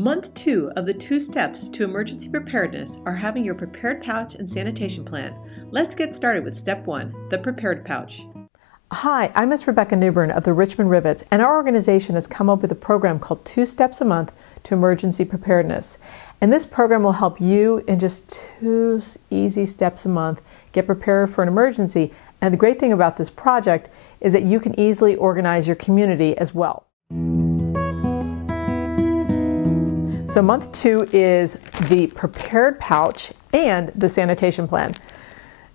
Month 2 of the 2 steps to emergency preparedness are having your prepared pouch and sanitation plan. Let's get started with step 1, the prepared pouch. Hi, I'm Ms. Rebecca Newbern of the Richmond Rivets, and our organization has come up with a program called 2 Steps a Month to Emergency Preparedness. And this program will help you in just 2 easy steps a month get prepared for an emergency. And the great thing about this project is that you can easily organize your community as well. So month 2 is the prepared pouch and the sanitation plan.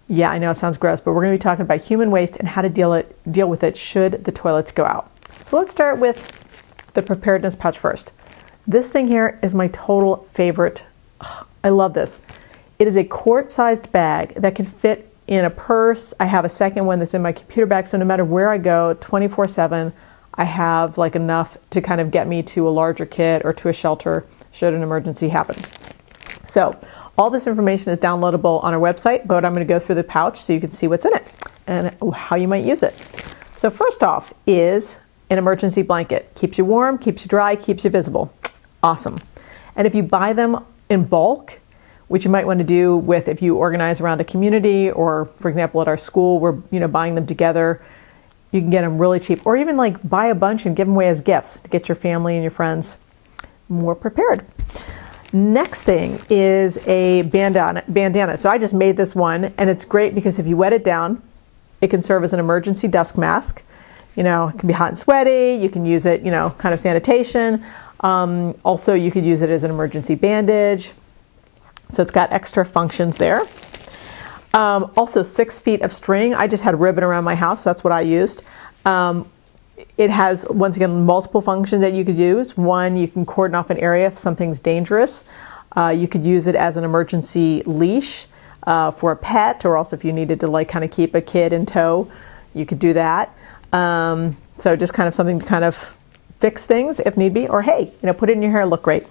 Yeah, I know it sounds gross, but we're going to be talking about human waste and how to deal with it should the toilets go out. So let's start with the preparedness pouch first. This thing here is my total favorite. I love this. It is a quart-sized bag that can fit in a purse. I have a second one that's in my computer bag, so no matter where I go, 24/7, I have like enough to kind of get me to a larger kit or to a shelter should an emergency happen. So all this information is downloadable on our website, but I'm going to go through the pouch so you can see what's in it and how you might use it. So first off is an emergency blanket. Keeps you warm, keeps you dry, keeps you visible. Awesome. And if you buy them in bulk, which you might want to do with if you organize around a community, or for example at our school we're buying them together, you can get them really cheap, or even like buy a bunch and give them away as gifts to get your family and your friends more prepared. Next thing is a bandana. So I just made this one, and it's great because if you wet it down, it can serve as an emergency dust mask. You know, it can be hot and sweaty. You can use it, kind of sanitation. Also, you could use it as an emergency bandage. So it's got extra functions there. Also 6 feet of string. I just had ribbon around my house, so that's what I used. It has, once again, multiple functions that you could use. One, you can cordon off an area if something's dangerous. You could use it as an emergency leash for a pet, or also if you needed to kind of keep a kid in tow, you could do that. So just kind of something to kind of fix things if need be, or hey, put it in your hair, look great.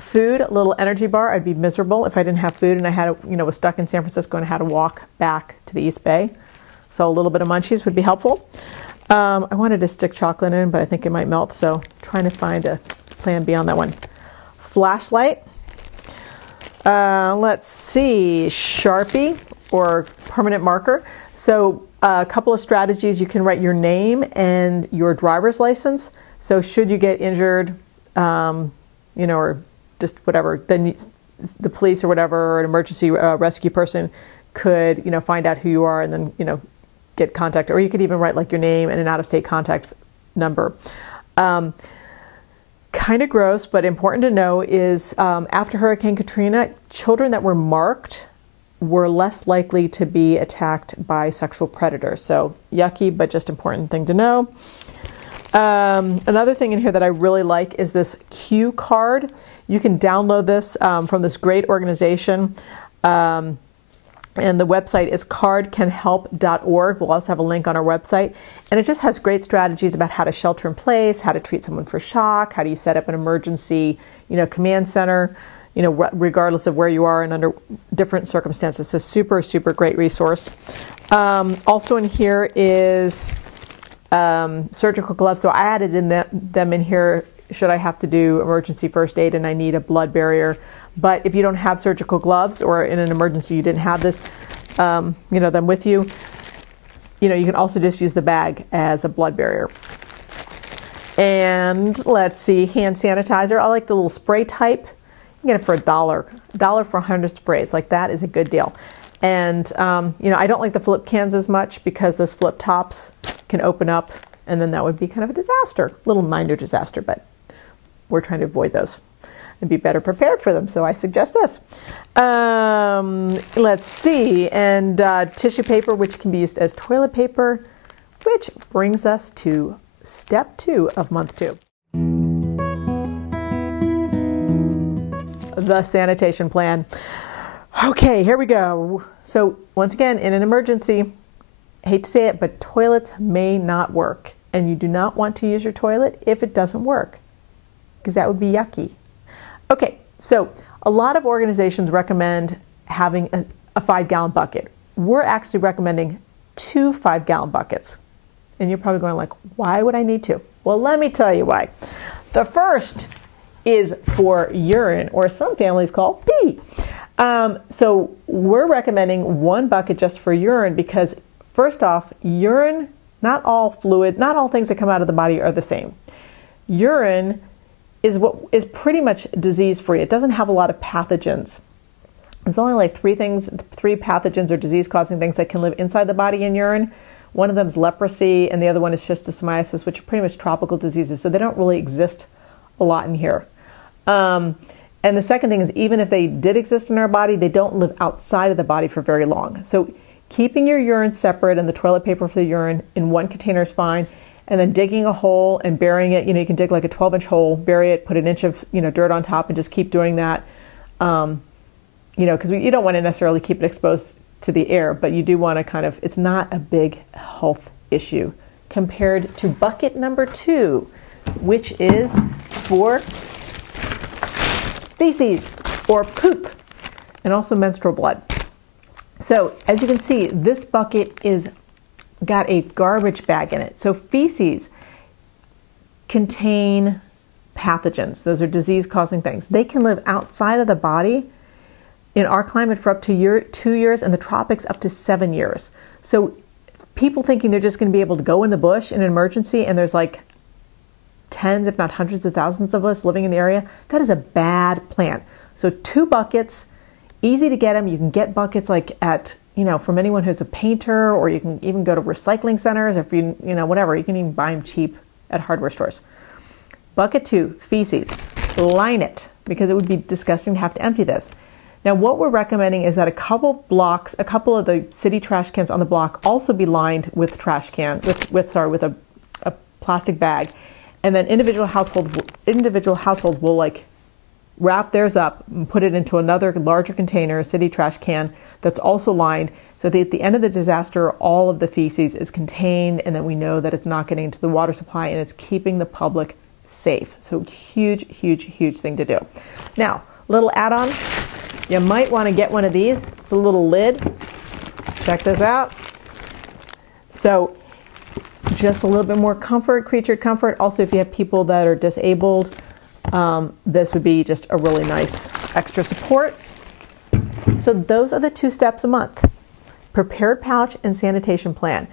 Food, a little energy bar. I'd be miserable if I didn't have food and I had was stuck in San Francisco and had to walk back to the East Bay. So a little bit of munchies would be helpful. I wanted to stick chocolate in, but I think it might melt, so trying to find a plan B on that one. Flashlight. Let's see, Sharpie or permanent marker. So a couple of strategies. You can write your name and your driver's license. So should you get injured, or just whatever, then the police or whatever, or an emergency rescue person could, find out who you are and then, get contact. Or you could even write like your name and an out-of-state contact number. Kind of gross, but important to know is after Hurricane Katrina, children that were marked were less likely to be attacked by sexual predators. So yucky, but just important thing to know. Another thing in here that I really like is this cue card. You can download this from this great organization. And the website is cardcanhelp.org. We'll also have a link on our website. And it just has great strategies about how to shelter in place, how to treat someone for shock, how do you set up an emergency, command center, regardless of where you are and under different circumstances. So super, super great resource. Also in here is surgical gloves. So I added in them in here should I have to do emergency first aid and I need a blood barrier. But if you don't have surgical gloves, or in an emergency you didn't have this, them with you, you can also just use the bag as a blood barrier. And let's see, hand sanitizer. I like the little spray type. You can get it for $1. $1 for 100 sprays. Like that is a good deal. And I don't like the flip cans as much because those flip tops can open up, and then that would be kind of a disaster, little minor disaster. But we're trying to avoid those and be better prepared for them. So I suggest this. Let's see, and tissue paper, which can be used as toilet paper, which brings us to step 2 of month 2. The sanitation plan. Okay, here we go. So once again, in an emergency, I hate to say it, but toilets may not work. And you do not want to use your toilet if it doesn't work, because that would be yucky. Okay, so a lot of organizations recommend having a 5-gallon bucket. We're actually recommending 2 5-gallon buckets. And you're probably going like, why would I need 2? Well, let me tell you why. The first is for urine, or some families call pee. So we're recommending 1 bucket just for urine because, first off, urine, not all fluid, not all things that come out of the body are the same. Urine is what is pretty much disease-free. It doesn't have a lot of pathogens. There's only like 3 pathogens or disease-causing things that can live inside the body in urine. One of them is leprosy, and the other one is schistosomiasis, which are pretty much tropical diseases, so they don't really exist a lot in here. And the second thing is, even if they did exist in our body, they don't live outside of the body for very long. So keeping your urine separate and the toilet paper for the urine in 1 container is fine. And then digging a hole and burying it, you can dig like a 12-inch hole, bury it, put an inch of, dirt on top, and just keep doing that. Because you don't want to necessarily keep it exposed to the air, but you do want to it's not a big health issue compared to bucket number 2, which is for feces or poop, and also menstrual blood. So as you can see, this bucket is got a garbage bag in it. So feces contain pathogens. Those are disease-causing things. They can live outside of the body in our climate for up to 2 years, and the tropics up to 7 years. So people thinking they're just going to be able to go in the bush in an emergency, and there's like tens, if not hundreds of thousands of us living in the area, that is a bad plan. So 2 buckets, easy to get them. You can get buckets like at, from anyone who's a painter, or you can even go to recycling centers, if whatever. You can even buy them cheap at hardware stores. Bucket 2, feces. Line it, because it would be disgusting to have to empty this. Now, what we're recommending is that a couple of the city trash cans on the block also be lined with with a plastic bag. And then individual households will like wrap theirs up and put it into another larger container, a city trash can, that's also lined, so that at the end of the disaster, all of the feces is contained, and then we know that it's not getting into the water supply and it's keeping the public safe. So huge, huge, huge thing to do. Now, little add-on, you might want to get one of these. It's a little lid. Check this out. So just a little bit more comfort, creature comfort. Also, if you have people that are disabled, this would be just a really nice extra support. So those are the 2 steps a month: prepared pouch and sanitation plan.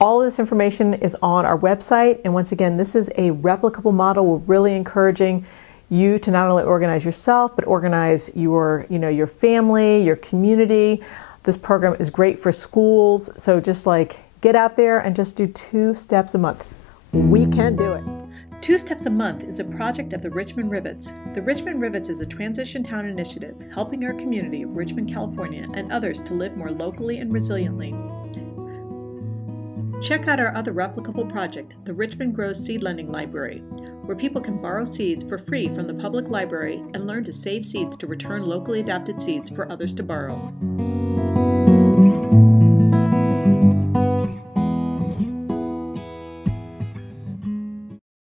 All of this information is on our website. And once again, this is a replicable model. We're really encouraging you to not only organize yourself, but organize your family, your community. This program is great for schools. So just like get out there and just do 2 steps a month. We can do it. 2 Steps a Month is a project of the Richmond Rivets. The Richmond Rivets is a transition town initiative helping our community of Richmond, California, and others to live more locally and resiliently. Check out our other replicable project, the Richmond Grows Seed Lending Library, where people can borrow seeds for free from the public library and learn to save seeds to return locally adapted seeds for others to borrow.